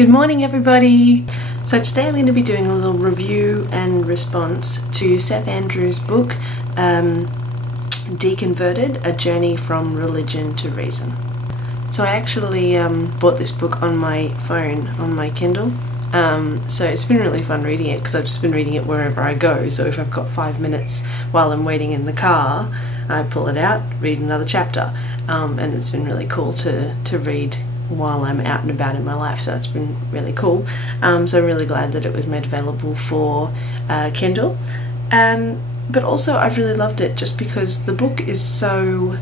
Good morning everybody! So today I'm going to be doing a little review and response to Seth Andrews' book Deconverted, A Journey from Religion to Reason. So I actually bought this book on my phone, on my Kindle. So it's been really fun reading it because I've just been reading it wherever I go. So if I've got 5 minutes while I'm waiting in the car, I pull it out, read another chapter, and it's been really cool to read while I'm out and about in my life, so it's been really cool. So I'm really glad that it was made available for Kindle. But also I've really loved it just because the book is so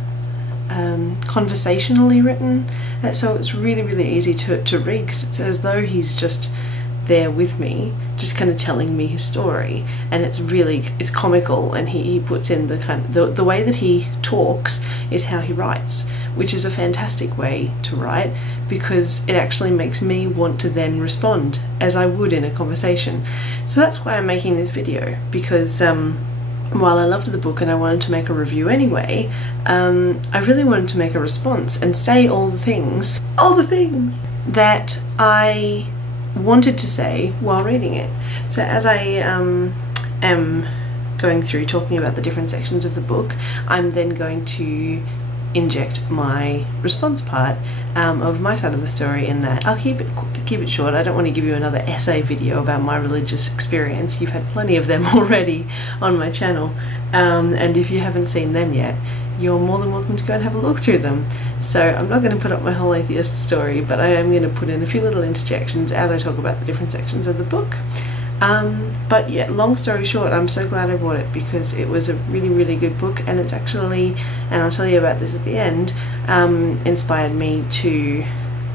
conversationally written, so it's really easy to read because it's as though he's just there with me, just kind of telling me his story, and it's comical, and he puts in the way that he talks is how he writes, which is a fantastic way to write because it actually makes me want to then respond as I would in a conversation. So that's why I'm making this video, because while I loved the book and I wanted to make a review anyway, I really wanted to make a response and say all the things that I wanted to say while reading it. So as I am going through talking about the different sections of the book, I'm then going to inject my response part of my side of the story, in that I'll keep it short. I don't want to give you another essay video about my religious experience. You've had plenty of them already on my channel, and if you haven't seen them yet, you're more than welcome to go and have a look through them. So I'm not going to put up my whole atheist story, but I am going to put in a few little interjections as I talk about the different sections of the book. But yeah, long story short, I'm so glad I bought it because it was a really good book, and it's actually, and I'll tell you about this at the end, inspired me to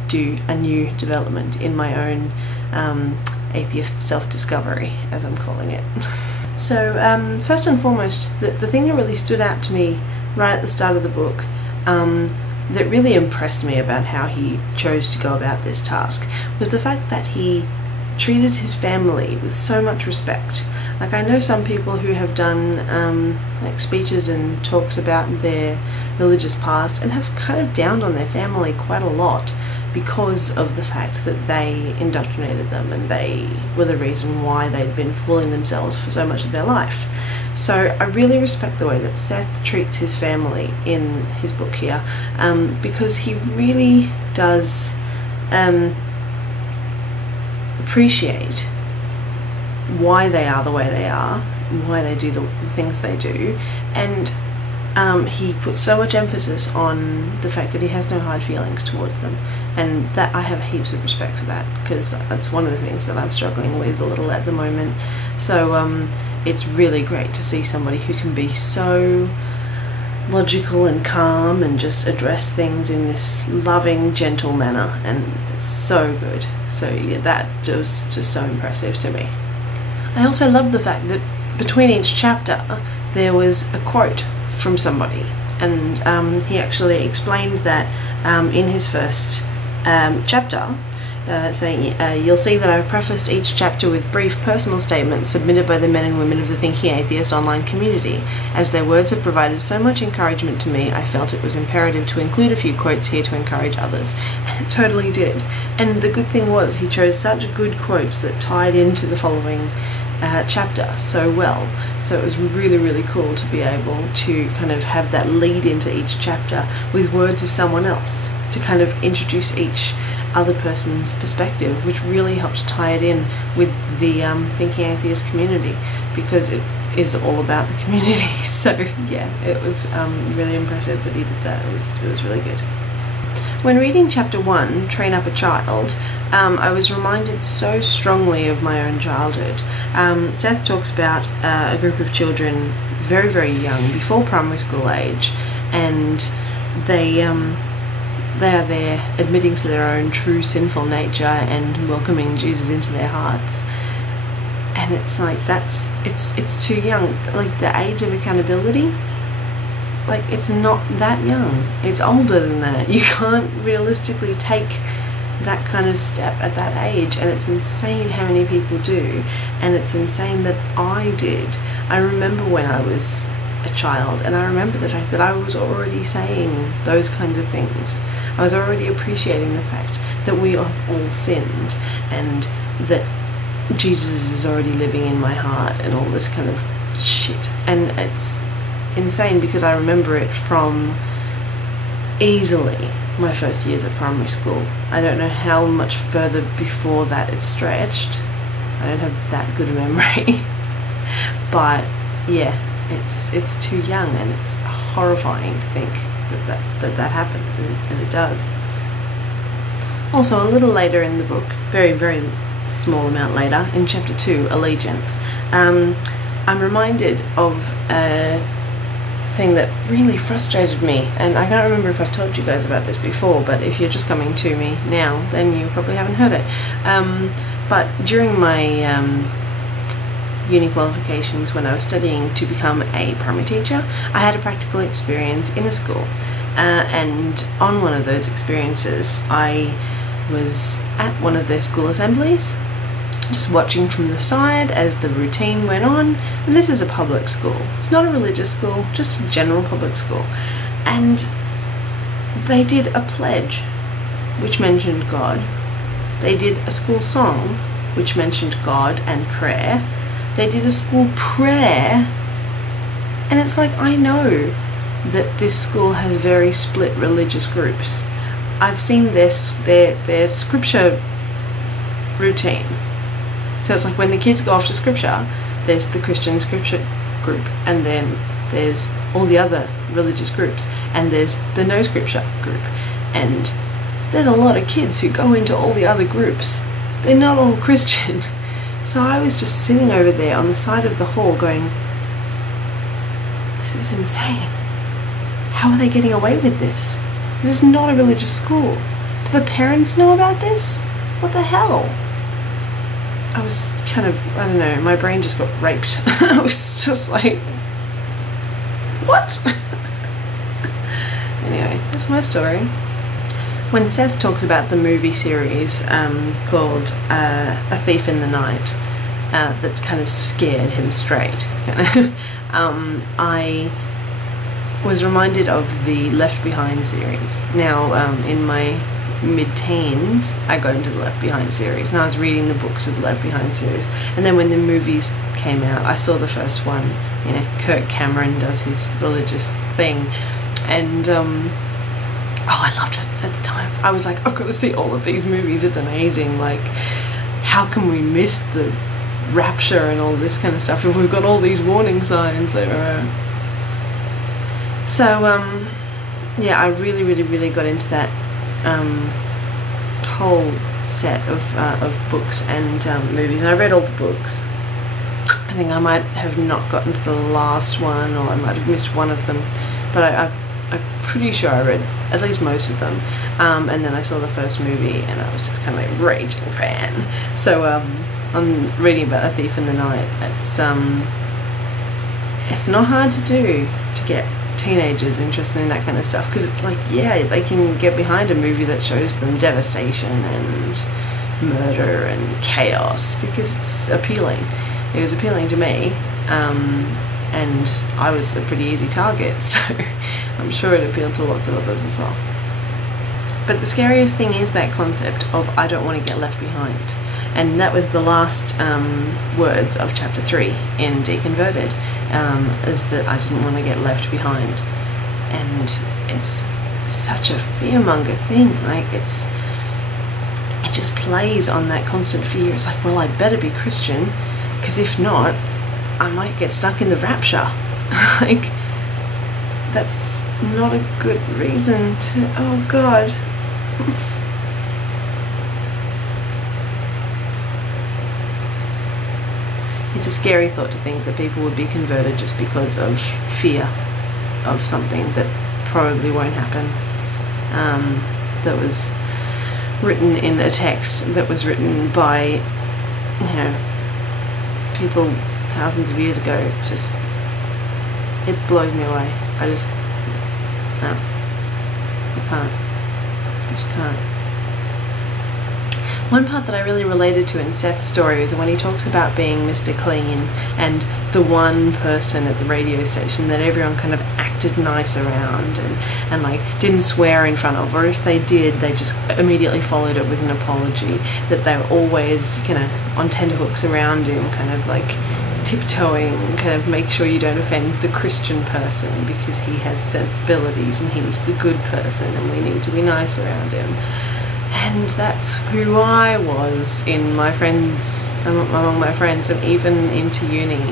do a new development in my own atheist self-discovery, as I'm calling it. So first and foremost, the thing that really stood out to me right at the start of the book, that really impressed me about how he chose to go about this task, was the fact that he treated his family with so much respect. Like, I know some people who have done like speeches and talks about their religious past and have kind of downed on their family quite a lot because of the fact that they indoctrinated them and they were the reason why they'd been fooling themselves for so much of their life. So I really respect the way that Seth treats his family in his book here, because he really does appreciate why they are the way they are, why they do the things they do, and he puts so much emphasis on the fact that he has no hard feelings towards them, and that I have heaps of respect for that, because that's one of the things that I'm struggling with a little at the moment. So it's really great to see somebody who can be so logical and calm and just address things in this loving, gentle manner, and it's so good. So yeah, that was just so impressive to me. I also loved the fact that between each chapter there was a quote from somebody, and he actually explained that in his first chapter, saying, you'll see that I've prefaced each chapter with brief personal statements submitted by the men and women of the Thinking Atheist online community. As their words have provided so much encouragement to me, I felt it was imperative to include a few quotes here to encourage others. And it totally did. And the good thing was, he chose such good quotes that tied into the following chapter so well. So it was really cool to be able to kind of have that lead into each chapter with words of someone else, to kind of introduce each other person's perspective, which really helped tie it in with the Thinking Atheist community, because it is all about the community. So yeah, it was really impressive that he did that. It was really good. When reading chapter 1, Train Up a Child, I was reminded so strongly of my own childhood. Seth talks about a group of children very young, before primary school age, and they are there admitting to their own true sinful nature and welcoming Jesus into their hearts. And it's like, it's too young. Like, the age of accountability, like, it's not that young. It's older than that. You can't realistically take that kind of step at that age, and it's insane how many people do, and it's insane that I did. I remember when I was a child, and I remember the fact that I was already saying those kinds of things. I was already appreciating the fact that we have all sinned, and that Jesus is already living in my heart, and all this kind of shit. And it's insane because I remember it from easily my first years of primary school. I don't know how much further before that it stretched. I don't have that good a memory. But yeah, it's too young, and it's horrifying to think that happened, and it does. Also, a little later in the book, very small amount later, in chapter 2, Allegiance, I'm reminded of a thing that really frustrated me, and I can't remember if I've told you guys about this before, but if you're just coming to me now, then you probably haven't heard it. But during my uni qualifications, when I was studying to become a primary teacher, I had a practical experience in a school, and on one of those experiences I was at one of their school assemblies, just watching from the side as the routine went on. And this is a public school, it's not a religious school, just a general public school, and they did a pledge which mentioned God. They did a school song which mentioned God and prayer. They did a school prayer, and it's like, I know that this school has very split religious groups. I've seen their scripture routine. So it's like when the kids go off to scripture, there's the Christian scripture group, and then there's all the other religious groups, and there's the no scripture group, and there's a lot of kids who go into all the other groups. They're not all Christian. So I was just sitting over there on the side of the hall going, this is insane. How are they getting away with this? This is not a religious school. Do the parents know about this? What the hell? I was kind of, I don't know, my brain just got raped. I was just like, what? Anyway, that's my story. When Seth talks about the movie series called A Thief in the Night, that's kind of scared him straight, I was reminded of the Left Behind series. Now, in my mid-teens, I got into the Left Behind series, and I was reading the books of the Left Behind series, and then when the movies came out, I saw the first one. You know, Kirk Cameron does his religious thing, and I loved it at the time. I was like, I've got to see all of these movies, it's amazing. Like, how can we miss the rapture and all this kind of stuff if we've got all these warning signs? So yeah, I really got into that whole set of books and movies, and I read all the books. I think I might have not gotten to the last one, or I might have missed one of them, but I'm pretty sure I read at least most of them, and then I saw the first movie, and I was just kind of like raging fan. So I'm reading about A Thief in the Night. It's not hard to do to get teenagers interested in that kind of stuff, because it's like, yeah, they can get behind a movie that shows them devastation and murder and chaos, because it's appealing. It was appealing to me, and I was a pretty easy target, so I'm sure it appealed to lots of others as well. But the scariest thing is that concept of I don't want to get left behind, and that was the last words of chapter 3 in Deconverted, is that I didn't want to get left behind. And it's such a fearmonger thing. Like, it just plays on that constant fear. It's like, well, I better be Christian, because if not, I might get stuck in the rapture. Like, that's not a good reason to, oh God. It's a scary thought to think that people would be converted just because of fear of something that probably won't happen. That was written in a text that was written by, you know, people thousands of years ago. It's just, it blows me away. I just, no, I can't. Just can't. One part that I really related to in Seth's story is when he talks about being Mr. Clean and the one person at the radio station that everyone kind of acted nice around and like didn't swear in front of, or if they did, they just immediately followed it with an apology, that they were always kind of on tenterhooks around him, kind of like tiptoeing, kind of make sure you don't offend the Christian person because he has sensibilities and he's the good person and we need to be nice around him. And that's who I was in my friends, among my friends, and even into uni.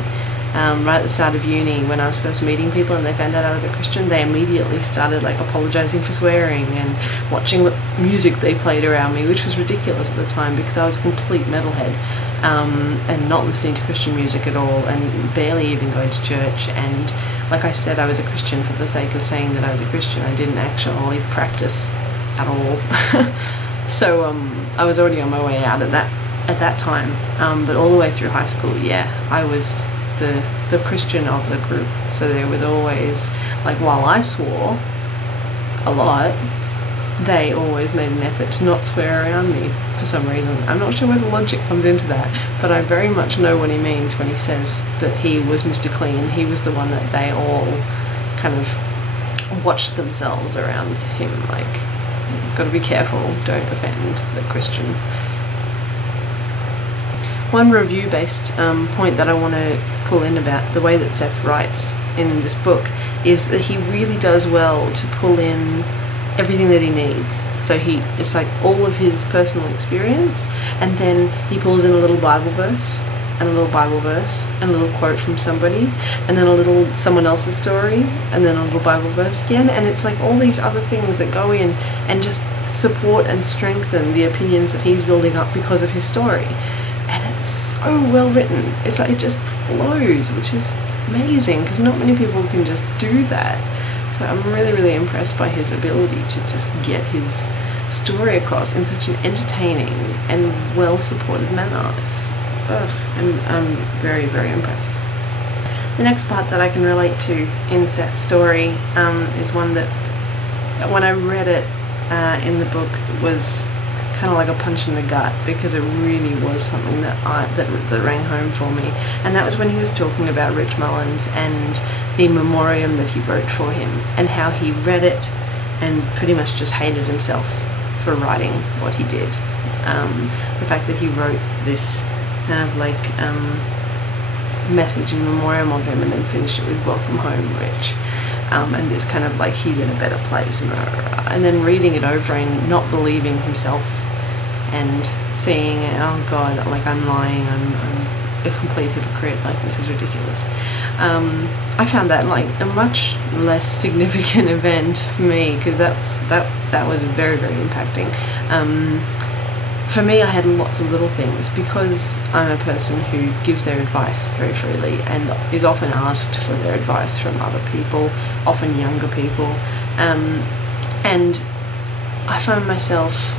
Right at the start of uni, when I was first meeting people and they found out I was a Christian, they immediately started like apologising for swearing and watching what music they played around me, which was ridiculous at the time because I was a complete metalhead, and not listening to Christian music at all and barely even going to church. And like I said, I was a Christian for the sake of saying that I was a Christian. I didn't actually practice at all. So I was already on my way out at that time, but all the way through high school, yeah, I was the Christian of the group. So there was always, like, while I swore a lot, they always made an effort to not swear around me for some reason. I'm not sure where the logic comes into that, but I very much know what he means when he says that he was Mr. Clean. He was the one that they all kind of watched themselves around him, like, got to be careful, don't offend the Christian. One review-based point that I want to pull in about the way that Seth writes in this book is that he really does well to pull in everything that he needs. So it's like all of his personal experience, and then he pulls in a little Bible verse, and a little Bible verse, and a little quote from somebody, and then a little someone else's story, and then a little Bible verse again, and it's like all these other things that go in and just support and strengthen the opinions that he's building up because of his story. And it's so well written. It's like it just flows, which is amazing because not many people can just do that. So I'm really, really impressed by his ability to just get his story across in such an entertaining and well supported manner. I'm very, very impressed. The next part that I can relate to in Seth's story is one that when I read it in the book was kind of like a punch in the gut, because it really was something that rang home for me. And that was when he was talking about Rich Mullins and the memoriam that he wrote for him, and how he read it and pretty much just hated himself for writing what he did. The fact that he wrote this kind of like message in memoriam of him and then finished it with "Welcome home, Rich." And this kind of like he's in a better place, and then reading it over and not believing himself and seeing, oh God, like I'm lying, I'm a complete hypocrite, like this is ridiculous. I found that like a much less significant event for me, because that was very, very impacting. For me, I had lots of little things, because I'm a person who gives their advice very freely and is often asked for their advice from other people, often younger people, and I found myself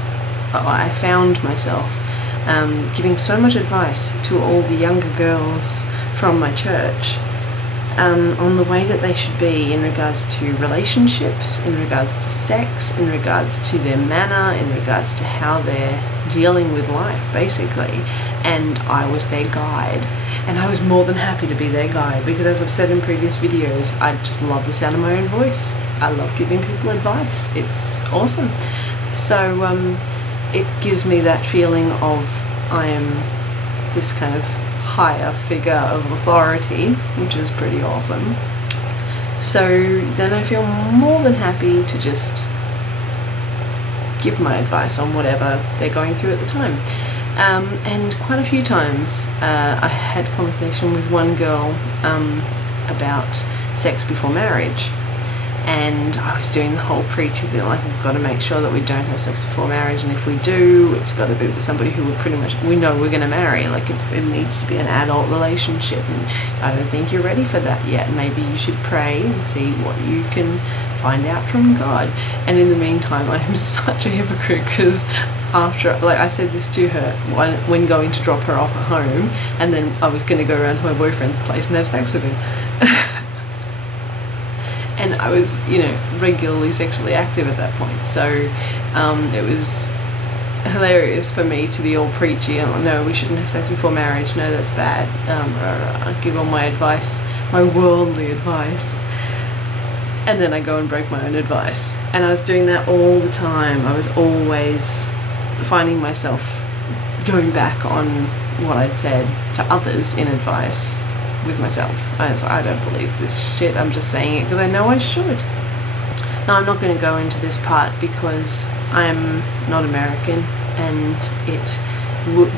giving so much advice to all the younger girls from my church on the way that they should be in regards to relationships, in regards to sex, in regards to their manner, in regards to how they're dealing with life, basically. And I was their guide, and I was more than happy to be their guide, because as I've said in previous videos, I just love the sound of my own voice. I love giving people advice. It's awesome. So it gives me that feeling of I am this kind of higher figure of authority, which is pretty awesome. So then I feel more than happy to just give my advice on whatever they're going through at the time. And quite a few times I had conversation with one girl about sex before marriage, and I was doing the whole preachy thing, like we've got to make sure that we don't have sex before marriage, and if we do, it's got to be with somebody who we know we're going to marry. Like it needs to be an adult relationship, and I don't think you're ready for that yet. Maybe you should pray and see what you can find out from God. And in the meantime, I am such a hypocrite, because after, like, I said this to her when going to drop her off at home, and then I was going to go around to my boyfriend's place and have sex with him. And I was, regularly sexually active at that point. So it was hilarious for me to be all preachy and no, we shouldn't have sex before marriage, no, that's bad. I give all my advice, my worldly advice, and then I go and break my own advice. And I was doing that all the time. I was always finding myself going back on what I'd said to others in advice with myself. I was like, I don't believe this shit, I'm just saying it because I know I should. Now, I'm not going to go into this part because I'm not American and it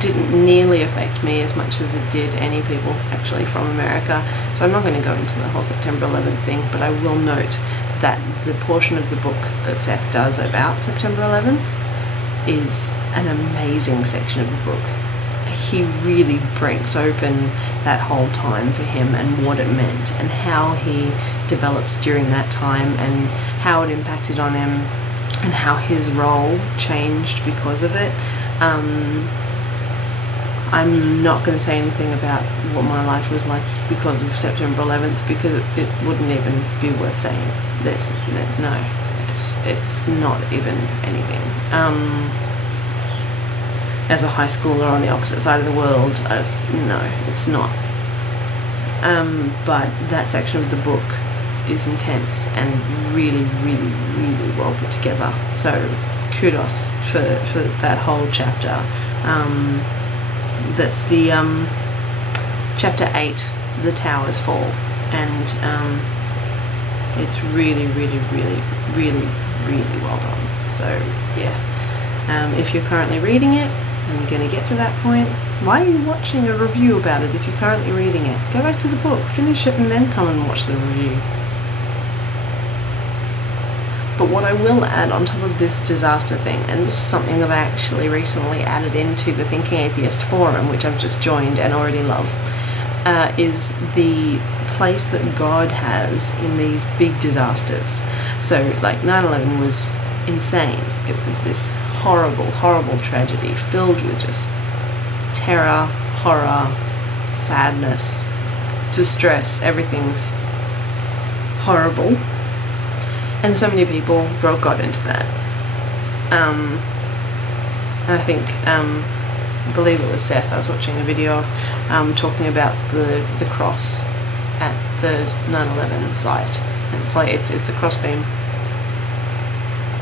didn't nearly affect me as much as it did any people actually from America. So I'm not going to go into the whole September 11th thing, but I will note that the portion of the book that Seth does about September 11th is an amazing section of the book. He really breaks open that whole time for him and what it meant and how he developed during that time and how it impacted on him and how his role changed because of it. I'm not going to say anything about what my life was like because of September 11th because it wouldn't even be worth saying. No, it's not even anything. As a high schooler on the opposite side of the world, no, it's not. But that section of the book is intense and really, really, really well put together. So kudos for that whole chapter. That's the chapter 8, The Towers Fall, and it's really, really, really, really, really well done. So yeah, if you're currently reading it, and you're going to get to that point, why are you watching a review about it if you're currently reading it? Go back to the book, finish it, and then come and watch the review. But what I will add on top of this disaster thing, and this is something that I actually recently added into the Thinking Atheist forum, which I've just joined and already love, is the place that God has in these big disasters. So like 9/11 was insane. It was this horrible, horrible tragedy filled with just terror, horror, sadness, distress. Everything's horrible, and so many people brought God into that. And I think, I believe it was Seth, I was watching a video of talking about the cross at the 9/11 site, and it's like it's a crossbeam.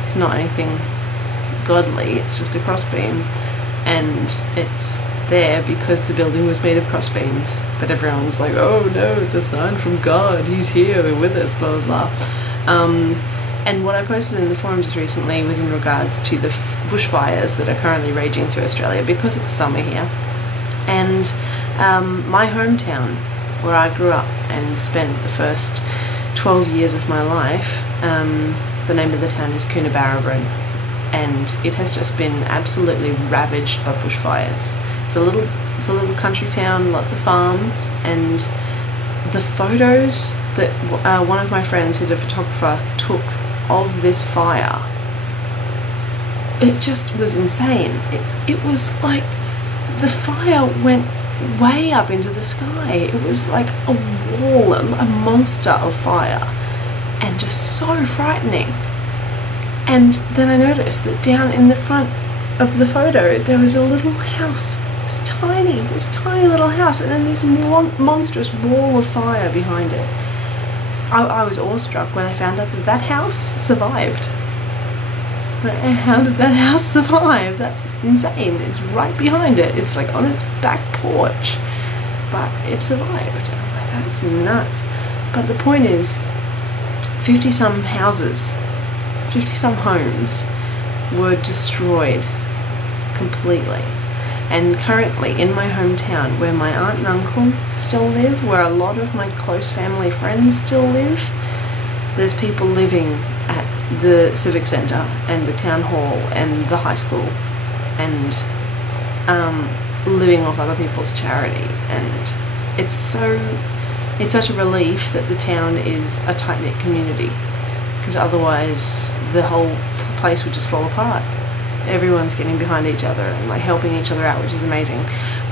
It's not anything godly, it's just a crossbeam, and it's there because the building was made of crossbeams, but everyone's like, oh no, it's a sign from God, he's here with us, blah blah blah. And what I posted in the forums recently was in regards to the bushfires that are currently raging through Australia because it's summer here, and my hometown where I grew up and spent the first 12 years of my life, the name of the town is Coonabarabran, and it has just been absolutely ravaged by bushfires. It's a little country town, lots of farms, and the photos that one of my friends who's a photographer took of this fire, it just was insane. It was like the fire went way up into the sky. It was like a wall, a monster of fire, and just so frightening. And then I noticed that down in the front of the photo there was a little house, this tiny little house, and then this monstrous wall of fire behind it. I was awestruck when I found out that that house survived. How did that house survive? That's insane. It's right behind it. It's like on its back porch, but it survived. And I'm like, that's nuts. But the point is, 50-some houses, 50-some homes were destroyed completely. And currently in my hometown, where my aunt and uncle still live, where a lot of my close family friends still live, there's people living at the civic centre and the town hall and the high school, and living off other people's charity. And it's such a relief that the town is a tight-knit community, because otherwise the whole place would just fall apart. Everyone's getting behind each other and like helping each other out, which is amazing.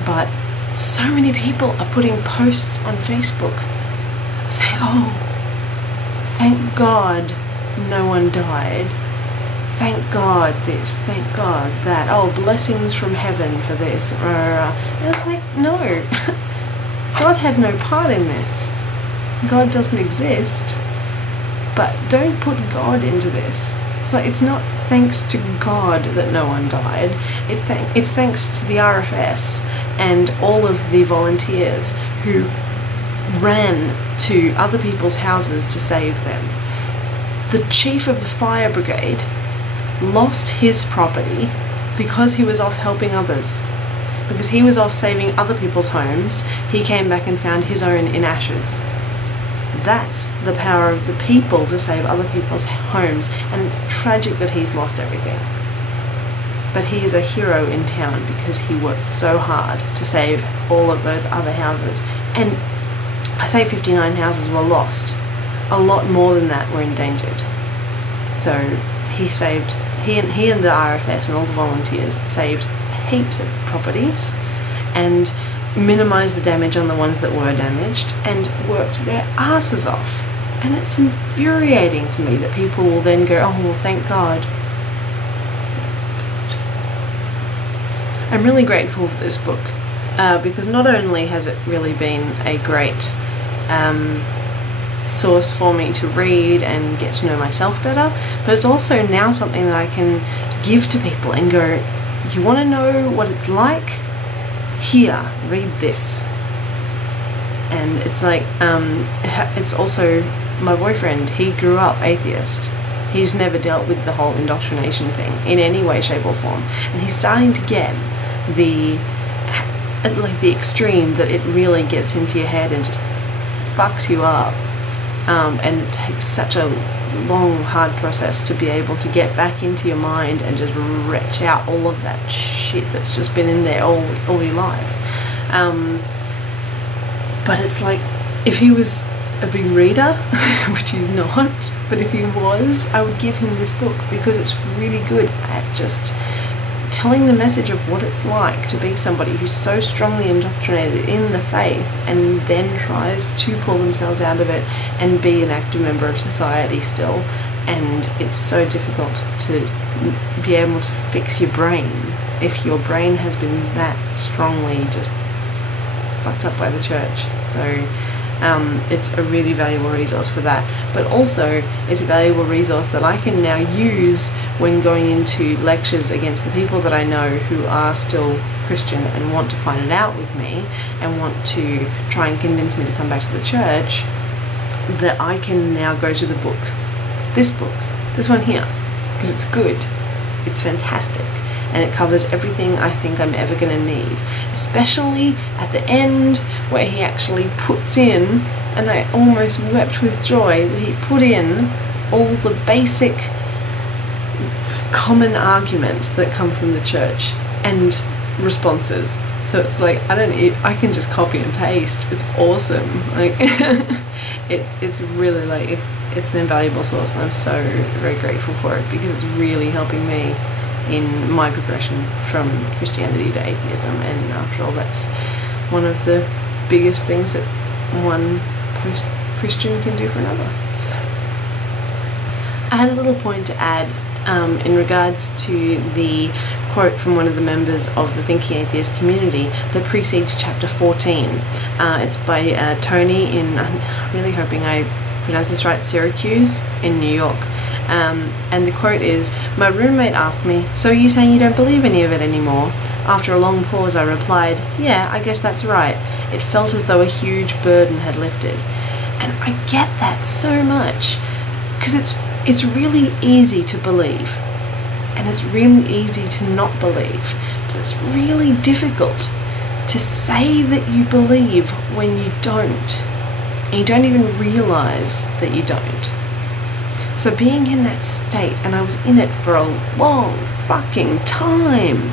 But so many people are putting posts on Facebook saying, oh, thank God no one died. thank God this, thank God that, oh, blessings from heaven for this. And it's like, no, God had no part in this. God doesn't exist, but don't put God into this. So it's not thanks to God that no one died, it's thanks to the RFS and all of the volunteers who ran to other people's houses to save them. The chief of the fire brigade lost his property because he was off helping others. Because he was off saving other people's homes, he came back and found his own in ashes. That's the power of the people to save other people's homes, and it's tragic that he's lost everything. But he is a hero in town because he worked so hard to save all of those other houses. And I say 59 houses were lost. A lot more than that were endangered. So he and the RFS and all the volunteers saved heaps of properties and minimised the damage on the ones that were damaged and worked their asses off. And it's infuriating to me that people will then go, oh, well, thank God. I'm really grateful for this book because not only has it really been a great source for me to read and get to know myself better, but it's also now something that I can give to people and go, you want to know what it's like? Here, read this. And it's like, it's also my boyfriend, he grew up atheist. He's never dealt with the whole indoctrination thing in any way, shape or form. And he's starting to get the extreme that it really gets into your head and just fucks you up. And it takes such a long, hard process to be able to get back into your mind and just retch out all of that shit that's just been in there all your life. But it's like, if he was a big reader, which he's not, but if he was, I would give him this book because it's really good at just telling the message of what it's like to be somebody who's so strongly indoctrinated in the faith and then tries to pull themselves out of it and be an active member of society still. And it's so difficult to be able to fix your brain if your brain has been that strongly just fucked up by the church. So it's a really valuable resource for that, but also it's a valuable resource that I can now use when going into lectures against the people that I know who are still Christian and want to find it out with me and want to try and convince me to come back to the church, that I can now go to the book, this one here, because it's good, it's fantastic, and it covers everything I think I'm ever going to need, especially at the end where he actually puts in, and I almost wept with joy that he put in all the basic common arguments that come from the church and responses. So it's like, I can just copy and paste. It's awesome. Like it's really like, it's an invaluable source, and I'm so very grateful for it because it's really helping me in my progression from Christianity to atheism. And after all, that's one of the biggest things that one post-Christian can do for another. So I had a little point to add in regards to the quote from one of the members of the Thinking Atheist community that precedes chapter 14. It's by Tony in, I'm really hoping I pronounce this right, Syracuse in New York. And the quote is, "My roommate asked me, 'So are you saying you don't believe any of it anymore?' After a long pause I replied, 'Yeah, I guess that's right.' It felt as though a huge burden had lifted." And I get that so much, because it's really easy to believe, and it's really easy to not believe, but it's really difficult to say that you believe when you don't, and you don't even realise that you don't. So being in that state, and I was in it for a long fucking time,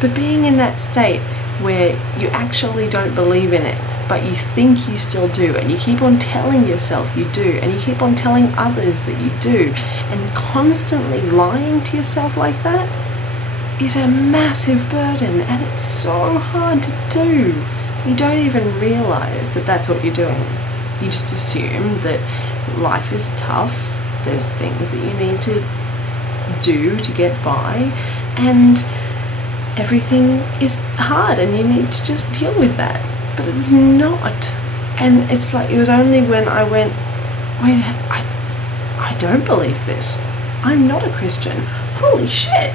but being in that state where you actually don't believe in it, but you think you still do, and you keep on telling yourself you do, and you keep on telling others that you do, and constantly lying to yourself like that is a massive burden, and it's so hard to do. You don't even realise that that's what you're doing. You just assume that life is tough, there's things that you need to do to get by, and everything is hard and you need to just deal with that. But it's not. And it's like, it was only when I went, wait, I don't believe this. I'm not a Christian. Holy shit.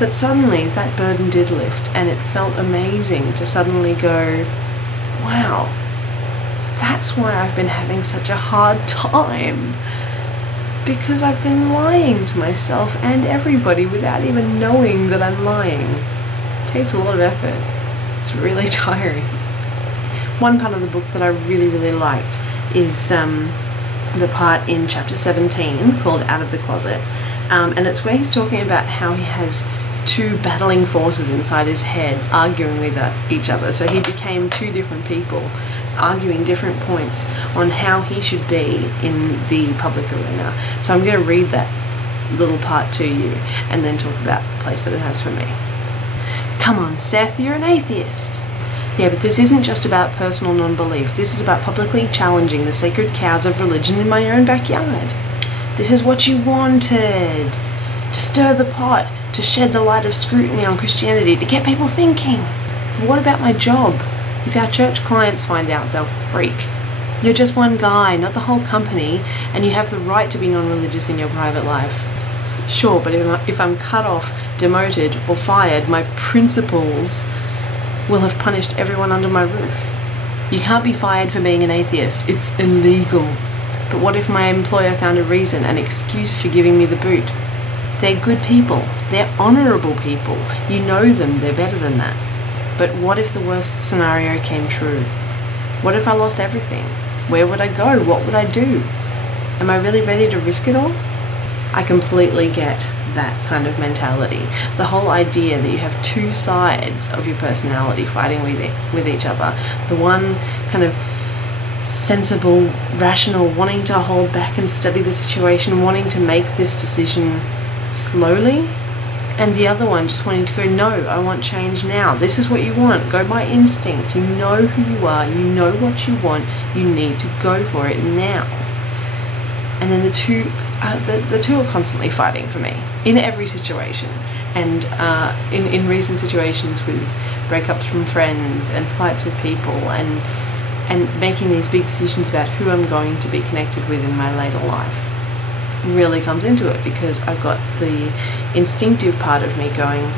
That suddenly that burden did lift, and it felt amazing to suddenly go, wow, that's why I've been having such a hard time. Because I've been lying to myself and everybody without even knowing that I'm lying. It takes a lot of effort. It's really tiring. One part of the book that I really, really liked is the part in chapter 17 called Out of the Closet. And it's where he's talking about how he has two battling forces inside his head arguing with each other. So he became two different people, arguing different points on how he should be in the public arena. So I'm going to read that little part to you and then talk about the place that it has for me. Come on, Seth, you're an atheist. Yeah, but this isn't just about personal non-belief. This is about publicly challenging the sacred cows of religion in my own backyard. This is what you wanted. To stir the pot, to shed the light of scrutiny on Christianity, to get people thinking. But what about my job? If our church clients find out, they'll freak. You're just one guy, not the whole company, and you have the right to be non-religious in your private life. Sure, but if I'm cut off, demoted, or fired, my principles will have punished everyone under my roof. You can't be fired for being an atheist. It's illegal. But what if my employer found a reason, an excuse for giving me the boot? They're good people. They're honourable people. You know them. They're better than that. But what if the worst scenario came true? What if I lost everything? Where would I go? What would I do? Am I really ready to risk it all? I completely get that kind of mentality. The whole idea that you have two sides of your personality fighting with each other. The one kind of sensible, rational, wanting to hold back and study the situation, wanting to make this decision slowly, and the other one just wanting to go, no, I want change now. This is what you want. Go by instinct. You know who you are. You know what you want. You need to go for it now. And then the two are constantly fighting for me in every situation, and in recent situations with breakups from friends and fights with people, and making these big decisions about who I'm going to be connected with in my later life really comes into it, because I've got the instinctive part of me going,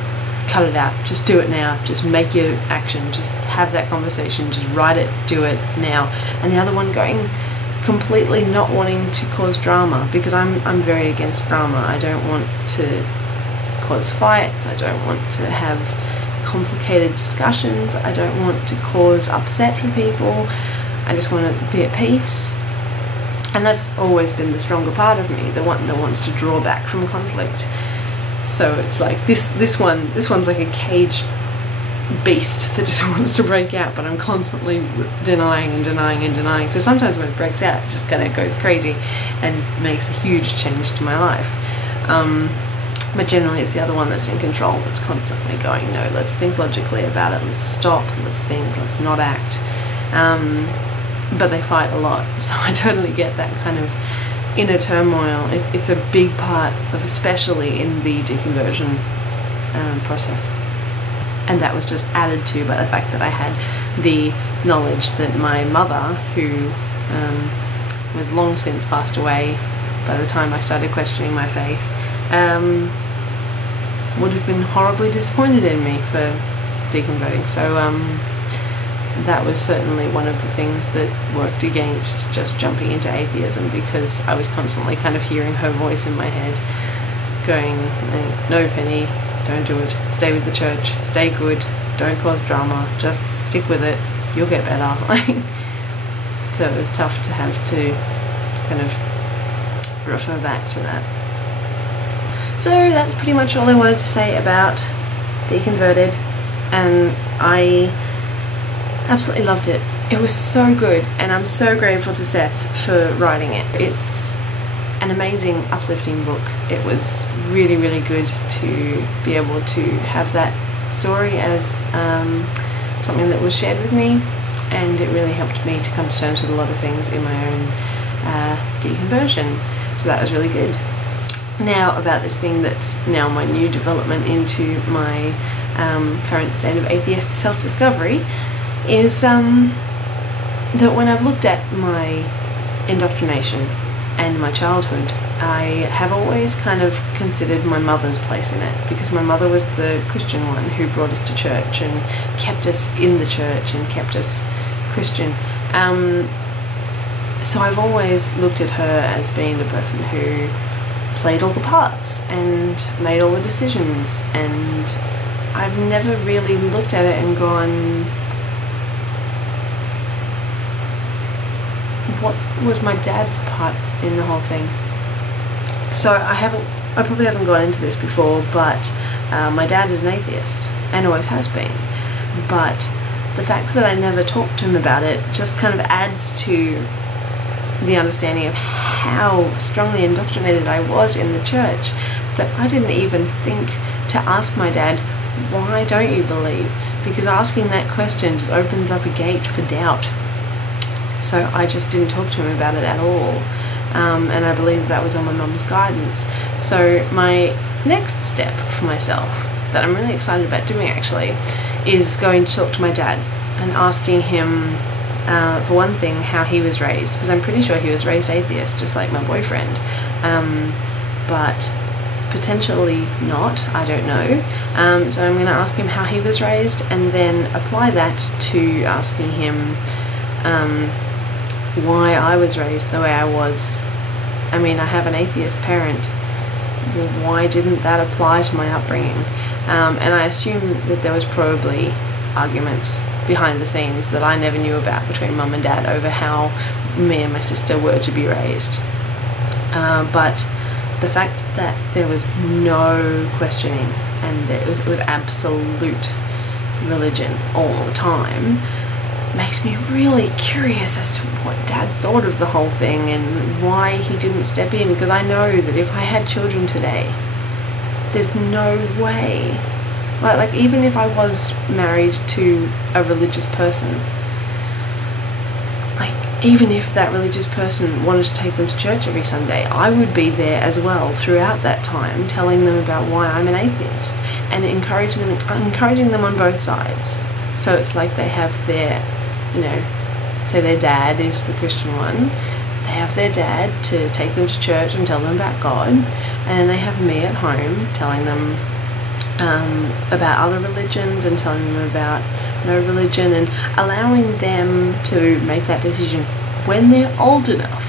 cut it out, just do it now, just make your action, just have that conversation, just write it, do it now. And the other one going, completely not wanting to cause drama, because I'm very against drama. I don't want to cause fights, I don't want to have complicated discussions, I don't want to cause upset for people, I just want to be at peace. And that's always been the stronger part of me, the one that wants to draw back from conflict. So it's like this one's like a caged beast that just wants to break out, but I'm constantly denying and denying and denying. So sometimes when it breaks out, it just kind of goes crazy and makes a huge change to my life. But generally it's the other one that's in control, that's constantly going, no, let's think logically about it, let's stop, let's think, let's not act. But they fight a lot, so I totally get that kind of inner turmoil. It's a big part of, especially in the deconversion process. And that was just added to by the fact that I had the knowledge that my mother, who was long since passed away by the time I started questioning my faith, would have been horribly disappointed in me for deconverting. So that was certainly one of the things that worked against just jumping into atheism, because I was constantly kind of hearing her voice in my head going, no, Penny, don't do it, stay with the church, stay good, don't cause drama, just stick with it, you'll get better. So it was tough to have to kind of refer back to that. So that's pretty much all I wanted to say about Deconverted, and I absolutely loved it. It was so good, and I'm so grateful to Seth for writing it. It's an amazing, uplifting book. It was really, really good to be able to have that story as something that was shared with me, and it really helped me to come to terms with a lot of things in my own deconversion. So that was really good. Now about this thing that's now my new development into my current state of atheist self-discovery is that when I've looked at my indoctrination and my childhood, I have always kind of considered my mother's place in it, because my mother was the Christian one who brought us to church and kept us in the church and kept us Christian. So I've always looked at her as being the person who played all the parts and made all the decisions, and I've never really looked at it and gone, what was my dad's part in the whole thing? So I probably haven't gone into this before, but my dad is an atheist and always has been, but the fact that I never talked to him about it just kind of adds to the understanding of how strongly indoctrinated I was in the church, that I didn't even think to ask my dad, why don't you believe? Because asking that question just opens up a gate for doubt. So I just didn't talk to him about it at all, and I believe that was on my mum's guidance. So my next step for myself, that I'm really excited about doing actually, is going to talk to my dad and asking him, for one thing, how he was raised, because I'm pretty sure he was raised atheist, just like my boyfriend, but potentially not, I don't know. So I'm going to ask him how he was raised, and then apply that to asking him why I was raised the way I was. I mean, I have an atheist parent. Well, why didn't that apply to my upbringing? And I assume that there was probably arguments behind the scenes that I never knew about between mum and dad over how me and my sister were to be raised. But the fact that there was no questioning and it was absolute religion all the time makes me really curious as to what dad thought of the whole thing and why he didn't step in, because I know that if I had children today, there's no way, like even if I was married to a religious person, like even if that religious person wanted to take them to church every Sunday, I would be there as well throughout that time, telling them about why I'm an atheist and encouraging them on both sides. So it's like they have their, say their dad is the Christian one, they have their dad to take them to church and tell them about God, and they have me at home telling them about other religions and telling them about no religion, and allowing them to make that decision when they're old enough.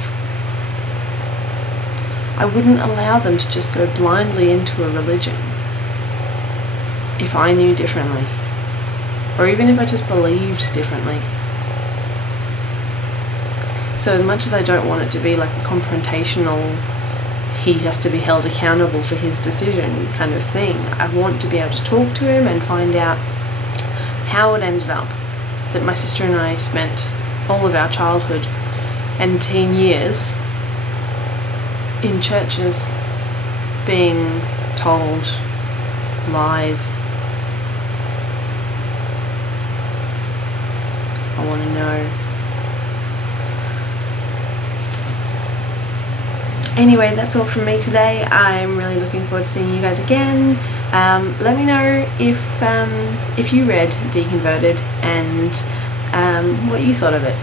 I wouldn't allow them to just go blindly into a religion if I knew differently, or even if I just believed differently. So as much as I don't want it to be like a confrontational, he has to be held accountable for his decision kind of thing, I want to be able to talk to him and find out how it ended up that my sister and I spent all of our childhood and teen years in churches being told lies. I want to know. Anyway, that's all from me today. I'm really looking forward to seeing you guys again. Let me know if you read Deconverted and what you thought of it.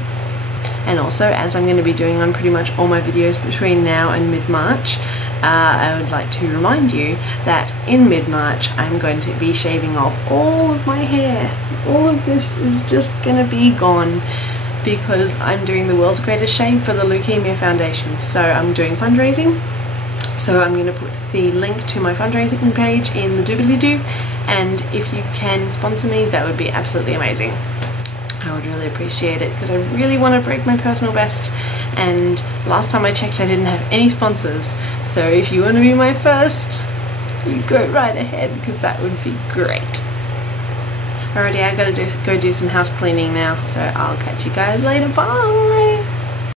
And also, as I'm going to be doing on pretty much all my videos between now and mid-March, I would like to remind you that in mid-March I'm going to be shaving off all of my hair. All of this is just going to be gone, because I'm doing the world's greatest shave for the Leukemia Foundation. So I'm doing fundraising, so I'm going to put the link to my fundraising page in the doobly-doo, and if you can sponsor me, that would be absolutely amazing. I would really appreciate it, because I really want to break my personal best, and last time I checked I didn't have any sponsors, so if you want to be my first, you go right ahead, because that would be great. Alrighty, I gotta go do some house cleaning now, so I'll catch you guys later. Bye!